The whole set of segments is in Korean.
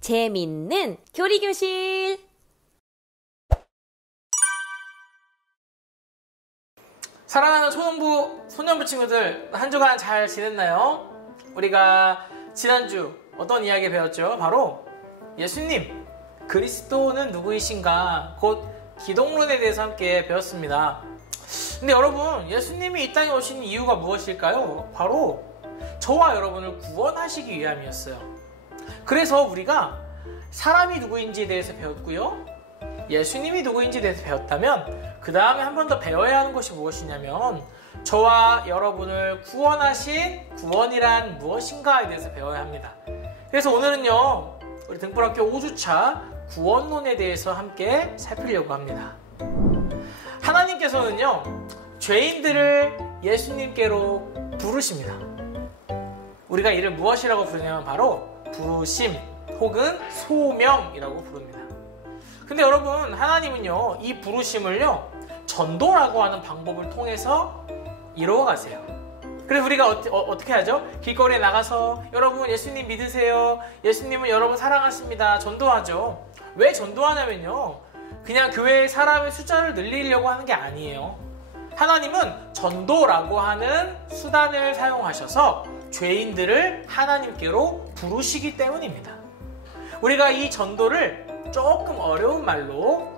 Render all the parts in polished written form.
재밌는 교리교실. 사랑하는 초등부, 소년부 친구들, 한 주간 잘 지냈나요? 우리가 지난주 어떤 이야기 배웠죠? 바로 예수님, 그리스도는 누구이신가? 곧 기독론에 대해서 함께 배웠습니다. 근데 여러분, 예수님이 이 땅에 오신 이유가 무엇일까요? 바로 저와 여러분을 구원하시기 위함이었어요. 그래서 우리가 사람이 누구인지에 대해서 배웠고요, 예수님이 누구인지에 대해서 배웠다면 그 다음에 한 번 더 배워야 하는 것이 무엇이냐면 저와 여러분을 구원하신 구원이란 무엇인가에 대해서 배워야 합니다. 그래서 오늘은요, 우리 등불학교 5주차 구원론에 대해서 함께 살피려고 합니다. 하나님께서는요, 죄인들을 예수님께로 부르십니다. 우리가 이를 무엇이라고 부르냐면 바로 부르심 혹은 소명이라고 부릅니다. 근데 여러분, 하나님은요, 이 부르심을요, 전도라고 하는 방법을 통해서 이루어가세요. 그래서 우리가 어떻게 하죠? 길거리에 나가서 여러분 예수님 믿으세요, 예수님은 여러분 사랑하십니다, 전도하죠. 왜 전도하냐면요, 그냥 교회의 사람의 숫자를 늘리려고 하는 게 아니에요. 하나님은 전도라고 하는 수단을 사용하셔서 죄인들을 하나님께로 부르시기 때문입니다. 우리가 이 전도를 조금 어려운 말로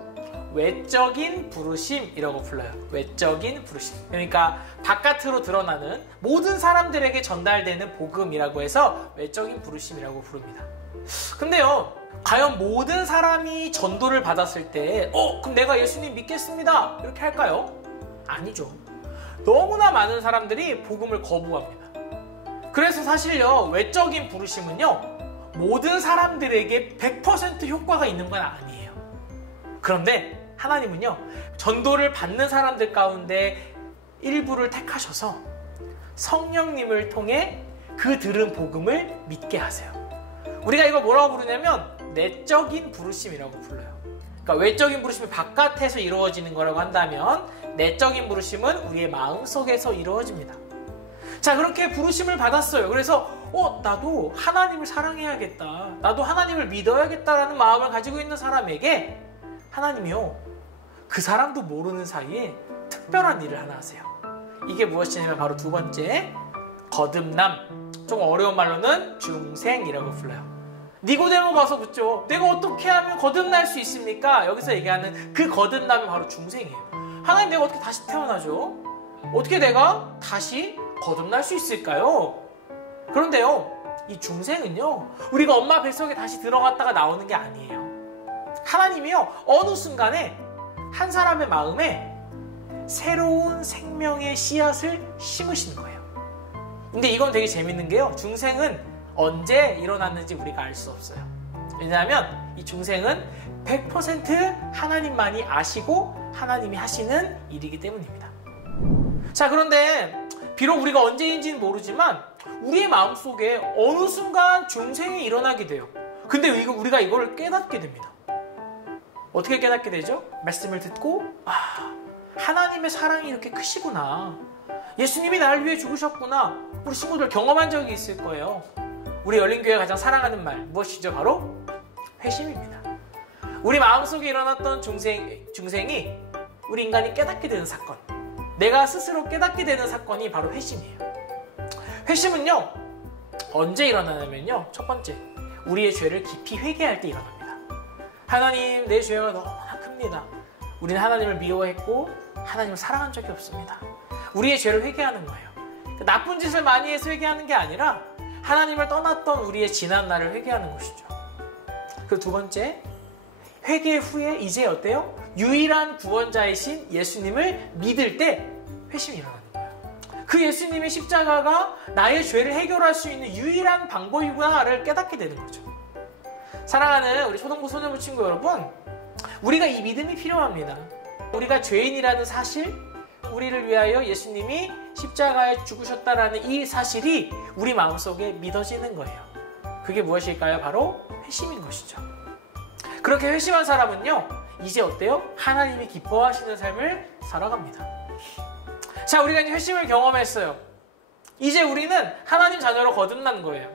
외적인 부르심이라고 불러요. 외적인 부르심. 그러니까 바깥으로 드러나는 모든 사람들에게 전달되는 복음이라고 해서 외적인 부르심이라고 부릅니다. 근데요, 과연 모든 사람이 전도를 받았을 때 그럼 내가 예수님 믿겠습니다 이렇게 할까요? 아니죠. 너무나 많은 사람들이 복음을 거부합니다. 그래서 사실요, 외적인 부르심은요, 모든 사람들에게 100% 효과가 있는 건 아니에요. 그런데 하나님은요, 전도를 받는 사람들 가운데 일부를 택하셔서 성령님을 통해 그 들은 복음을 믿게 하세요. 우리가 이거 뭐라고 부르냐면 내적인 부르심이라고 불러요. 그러니까 외적인 부르심이 바깥에서 이루어지는 거라고 한다면 내적인 부르심은 우리의 마음속에서 이루어집니다. 자, 그렇게 부르심을 받았어요. 그래서 나도 하나님을 사랑해야겠다, 나도 하나님을 믿어야겠다라는 마음을 가지고 있는 사람에게 하나님이요, 그 사람도 모르는 사이에 특별한 일을 하나 하세요. 이게 무엇이냐면 바로 두 번째, 거듭남, 좀 어려운 말로는 중생이라고 불러요. 니고데모 가서 묻죠. 내가 어떻게 하면 거듭날 수 있습니까? 여기서 얘기하는 그 거듭남이 바로 중생이에요. 하나님, 내가 어떻게 다시 태어나죠? 어떻게 내가 다시 거듭날 수 있을까요? 그런데요, 이 중생은요, 우리가 엄마 뱃속에 다시 들어갔다가 나오는 게 아니에요. 하나님이요, 어느 순간에 한 사람의 마음에 새로운 생명의 씨앗을 심으시는 거예요. 근데 이건 되게 재밌는 게요, 중생은 언제 일어났는지 우리가 알 수 없어요. 왜냐하면 이 중생은 100% 하나님만이 아시고 하나님이 하시는 일이기 때문입니다. 자, 그런데 비록 우리가 언제인지는 모르지만 우리의 마음속에 어느 순간 중생이 일어나게 돼요. 근데 우리가 이걸 깨닫게 됩니다. 어떻게 깨닫게 되죠? 말씀을 듣고 하나님의 사랑이 이렇게 크시구나, 예수님이 나를 위해 죽으셨구나. 우리 친구들 경험한 적이 있을 거예요. 우리 열린교회가 가장 사랑하는 말 무엇이죠? 바로 회심입니다. 우리 마음속에 일어났던 중생이 우리 인간이 깨닫게 되는 사건, 내가 스스로 깨닫게 되는 사건이 바로 회심이에요. 회심은요, 언제 일어나냐면요, 첫 번째, 우리의 죄를 깊이 회개할 때 일어납니다. 하나님, 내 죄가 너무나 큽니다. 우리는 하나님을 미워했고 하나님을 사랑한 적이 없습니다. 우리의 죄를 회개하는 거예요. 나쁜 짓을 많이 해서 회개하는 게 아니라 하나님을 떠났던 우리의 지난 날을 회개하는 것이죠. 그리고 두 번째, 회개 후에 이제 어때요? 유일한 구원자이신 예수님을 믿을 때 회심이 일어나는 거예요. 그 예수님의 십자가가 나의 죄를 해결할 수 있는 유일한 방법이구나를 깨닫게 되는 거죠. 사랑하는 우리 초등부 소년부 친구 여러분, 우리가 이 믿음이 필요합니다. 우리가 죄인이라는 사실, 우리를 위하여 예수님이 십자가에 죽으셨다라는 이 사실이 우리 마음속에 믿어지는 거예요. 그게 무엇일까요? 바로 회심인 것이죠. 그렇게 회심한 사람은요, 이제 어때요? 하나님이 기뻐하시는 삶을 살아갑니다. 자, 우리가 이제 회심을 경험했어요. 이제 우리는 하나님 자녀로 거듭난 거예요.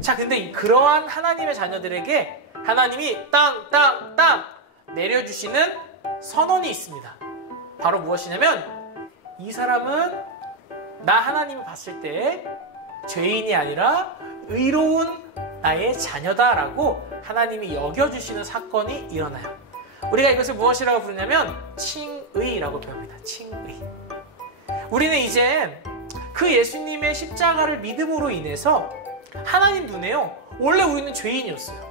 자, 근데 그러한 하나님의 자녀들에게 하나님이 땅 내려주시는 선언이 있습니다. 바로 무엇이냐면 이 사람은 나 하나님을 봤을 때 죄인이 아니라 의로운 나의 자녀다라고 하나님이 여겨주시는 사건이 일어나요. 우리가 이것을 무엇이라고 부르냐면 칭의라고 표현합니다. 칭의. 우리는 이제 그 예수님의 십자가를 믿음으로 인해서 하나님 눈에요, 원래 우리는 죄인이었어요.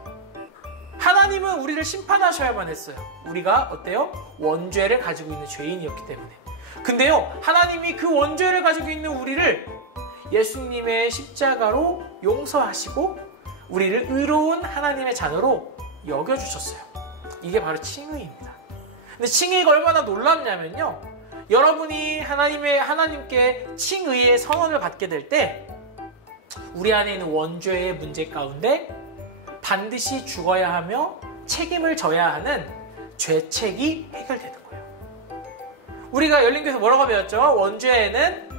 하나님은 우리를 심판하셔야만 했어요. 우리가 어때요? 원죄를 가지고 있는 죄인이었기 때문에. 근데요, 하나님이 그 원죄를 가지고 있는 우리를 예수님의 십자가로 용서하시고 우리를 의로운 하나님의 자녀로 여겨주셨어요. 이게 바로 칭의입니다. 근데 칭의가 얼마나 놀랍냐면요, 여러분이 하나님께 칭의의 선언을 받게 될 때 우리 안에 있는 원죄의 문제 가운데 반드시 죽어야 하며 책임을 져야 하는 죄책이 해결되는 거예요. 우리가 열린교회에서 뭐라고 배웠죠? 원죄에는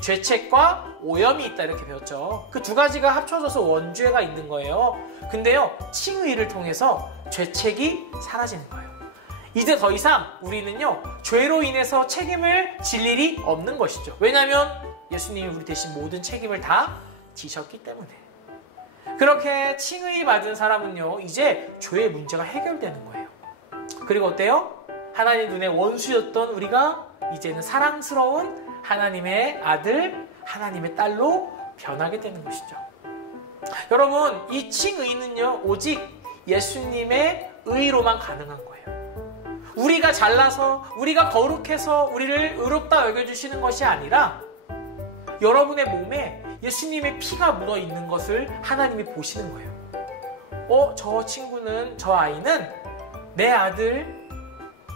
죄책과 오염이 있다 이렇게 배웠죠. 그 두 가지가 합쳐져서 원죄가 있는 거예요. 근데요, 칭의를 통해서 죄책이 사라지는 거예요. 이제 더 이상 우리는요, 죄로 인해서 책임을 질 일이 없는 것이죠. 왜냐하면 예수님이 우리 대신 모든 책임을 다 지셨기 때문에. 그렇게 칭의 받은 사람은요, 이제 죄의 문제가 해결되는 거예요. 그리고 어때요? 하나님 눈에 원수였던 우리가 이제는 사랑스러운 하나님의 아들, 하나님의 딸로 변하게 되는 것이죠. 여러분, 이 칭의는요, 오직 예수님의 의로만 가능한 거예요. 우리가 잘나서, 우리가 거룩해서 우리를 의롭다 여겨주시는 것이 아니라 여러분의 몸에 예수님의 피가 묻어 있는 것을 하나님이 보시는 거예요. 저 친구는, 저 아이는 내 아들,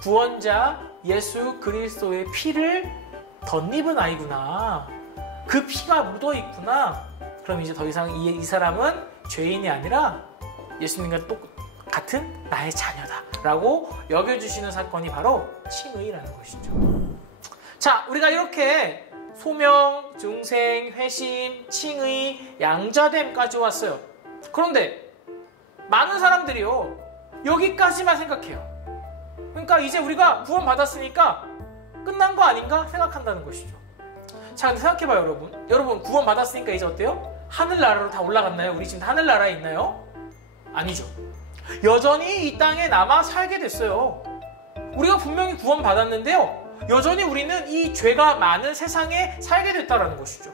구원자 예수 그리스도의 피를 덧입은 아이구나. 그 피가 묻어 있구나. 그럼 이제 더 이상 이 사람은 죄인이 아니라 예수님과 똑같은 나의 자녀다 라고 여겨주시는 사건이 바로 칭의라는 것이죠. 자, 우리가 이렇게 소명, 중생, 회심, 칭의, 양자됨까지 왔어요. 그런데 많은 사람들이요, 여기까지만 생각해요. 그러니까 이제 우리가 구원받았으니까 끝난 거 아닌가 생각한다는 것이죠. 자, 근데 생각해봐요, 여러분 구원받았으니까 이제 어때요? 하늘나라로 다 올라갔나요? 우리 지금 하늘나라에 있나요? 아니죠. 여전히 이 땅에 남아 살게 됐어요. 우리가 분명히 구원받았는데요, 여전히 우리는 이 죄가 많은 세상에 살게 됐다는 것이죠.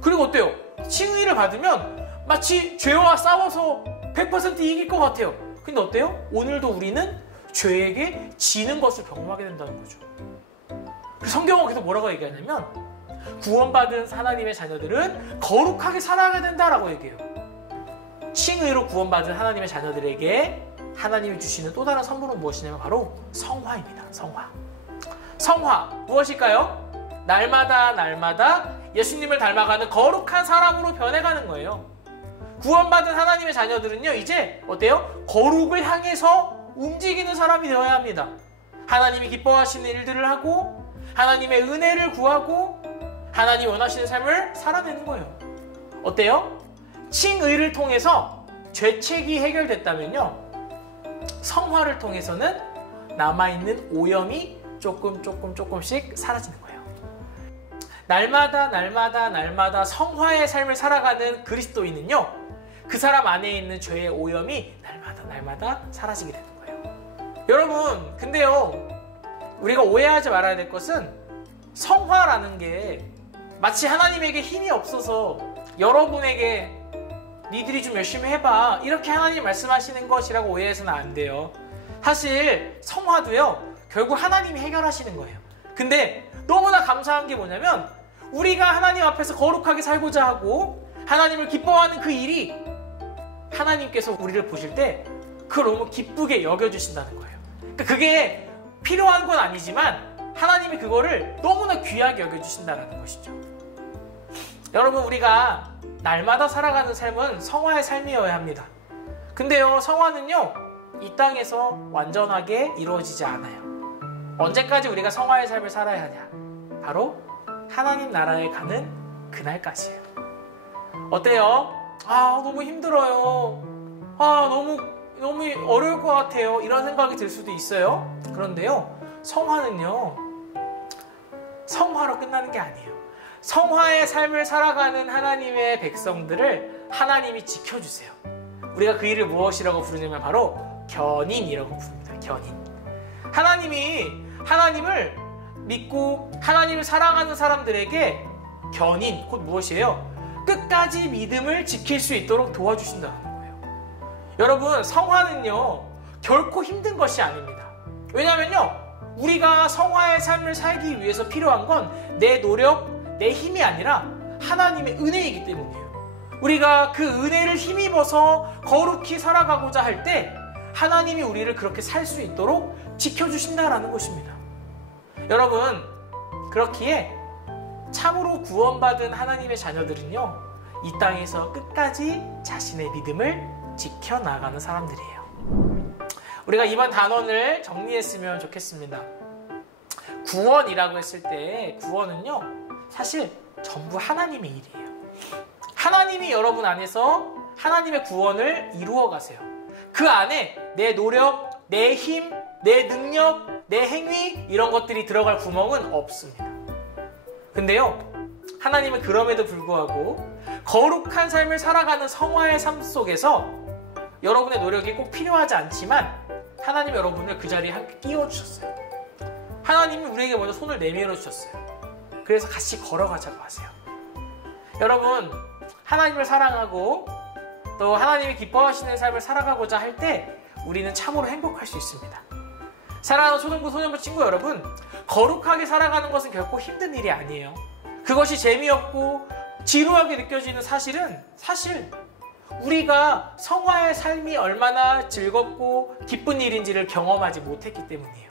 그리고 어때요? 칭의를 받으면 마치 죄와 싸워서 100% 이길 것 같아요. 근데 어때요? 오늘도 우리는 죄에게 지는 것을 경험하게 된다는 거죠. 성경은 계속 뭐라고 얘기하냐면 구원받은 하나님의 자녀들은 거룩하게 살아가야 된다라고 얘기해요. 칭의로 구원받은 하나님의 자녀들에게 하나님이 주시는 또 다른 선물은 무엇이냐면 바로 성화입니다. 성화 무엇일까요? 날마다 예수님을 닮아가는 거룩한 사람으로 변해가는 거예요. 구원받은 하나님의 자녀들은요, 이제 어때요? 거룩을 향해서 움직이는 사람이 되어야 합니다. 하나님이 기뻐하시는 일들을 하고 하나님의 은혜를 구하고 하나님이 원하시는 삶을 살아내는 거예요. 어때요? 칭의를 통해서 죄책이 해결됐다면요, 성화를 통해서는 남아있는 오염이 조금씩 사라지는 거예요. 날마다 성화의 삶을 살아가는 그리스도인은요, 그 사람 안에 있는 죄의 오염이 날마다 사라지게 되는 거예요. 여러분, 근데요, 우리가 오해하지 말아야 될 것은 성화라는 게 마치 하나님에게 힘이 없어서 여러분에게 니들이 좀 열심히 해봐 이렇게 하나님 말씀하시는 것이라고 오해해서는 안 돼요. 사실 성화도요, 결국 하나님이 해결하시는 거예요. 근데 너무나 감사한 게 뭐냐면 우리가 하나님 앞에서 거룩하게 살고자 하고 하나님을 기뻐하는 그 일이 하나님께서 우리를 보실 때 그걸 너무 기쁘게 여겨주신다는 거예요. 그러니까 그게 필요한 건 아니지만 하나님이 그거를 너무나 귀하게 여겨주신다는 것이죠. 여러분, 우리가 날마다 살아가는 삶은 성화의 삶이어야 합니다. 근데요, 성화는요, 이 땅에서 완전하게 이루어지지 않아요. 언제까지 우리가 성화의 삶을 살아야 하냐? 바로 하나님 나라에 가는 그날까지예요. 어때요? 너무 힘들어요. 너무 어려울 것 같아요. 이런 생각이 들 수도 있어요. 그런데요, 성화는요, 성화로 끝나는 게 아니에요. 성화의 삶을 살아가는 하나님의 백성들을 하나님이 지켜주세요. 우리가 그 일을 무엇이라고 부르냐면 바로 견인이라고 부릅니다. 견인. 하나님이 하나님을 믿고 하나님을 사랑하는 사람들에게 견인, 곧 무엇이에요? 끝까지 믿음을 지킬 수 있도록 도와주신다는 거예요. 여러분, 성화는요, 결코 힘든 것이 아닙니다. 왜냐면요, 우리가 성화의 삶을 살기 위해서 필요한 건 내 노력, 내 힘이 아니라 하나님의 은혜이기 때문이에요. 우리가 그 은혜를 힘입어서 거룩히 살아가고자 할 때 하나님이 우리를 그렇게 살 수 있도록 지켜주신다라는 것입니다. 여러분, 그렇기에 참으로 구원받은 하나님의 자녀들은요, 이 땅에서 끝까지 자신의 믿음을 지켜나가는 사람들이에요. 우리가 이번 단원을 정리했으면 좋겠습니다. 구원이라고 했을 때 구원은요, 사실 전부 하나님의 일이에요. 하나님이 여러분 안에서 하나님의 구원을 이루어 가세요. 그 안에 내 노력, 내 힘, 내 능력, 내 행위, 이런 것들이 들어갈 구멍은 없습니다. 근데요, 하나님은 그럼에도 불구하고 거룩한 삶을 살아가는 성화의 삶 속에서 여러분의 노력이 꼭 필요하지 않지만 하나님 여러분을 그 자리에 함께 끼워주셨어요. 하나님이 우리에게 먼저 손을 내밀어 주셨어요. 그래서 같이 걸어가자고 하세요. 여러분, 하나님을 사랑하고 또 하나님이 기뻐하시는 삶을 살아가고자 할 때 우리는 참으로 행복할 수 있습니다. 사랑하는 초등부, 소년부 친구 여러분, 거룩하게 살아가는 것은 결코 힘든 일이 아니에요. 그것이 재미없고 지루하게 느껴지는 사실은 사실 우리가 성화의 삶이 얼마나 즐겁고 기쁜 일인지를 경험하지 못했기 때문이에요.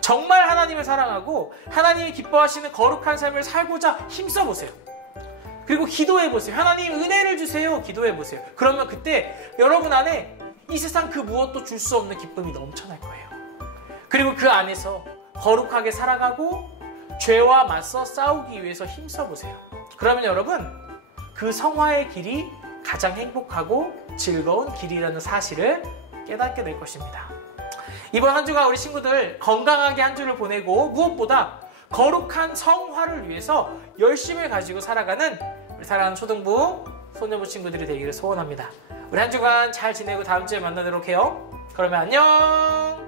정말 하나님을 사랑하고 하나님이 기뻐하시는 거룩한 삶을 살고자 힘써보세요. 그리고 기도해보세요. 하나님 은혜를 주세요. 기도해보세요. 그러면 그때 여러분 안에 이 세상 그 무엇도 줄 수 없는 기쁨이 넘쳐날 거예요. 그리고 그 안에서 거룩하게 살아가고 죄와 맞서 싸우기 위해서 힘써보세요. 그러면 여러분, 그 성화의 길이 가장 행복하고 즐거운 길이라는 사실을 깨닫게 될 것입니다. 이번 한 주가 우리 친구들 건강하게 한 주를 보내고 무엇보다 거룩한 성화를 위해서 열심을 가지고 살아가는 우리 사랑하는 초등부, 소년부 친구들이 되기를 소원합니다. 우리 한 주간 잘 지내고 다음 주에 만나도록 해요. 그러면 안녕!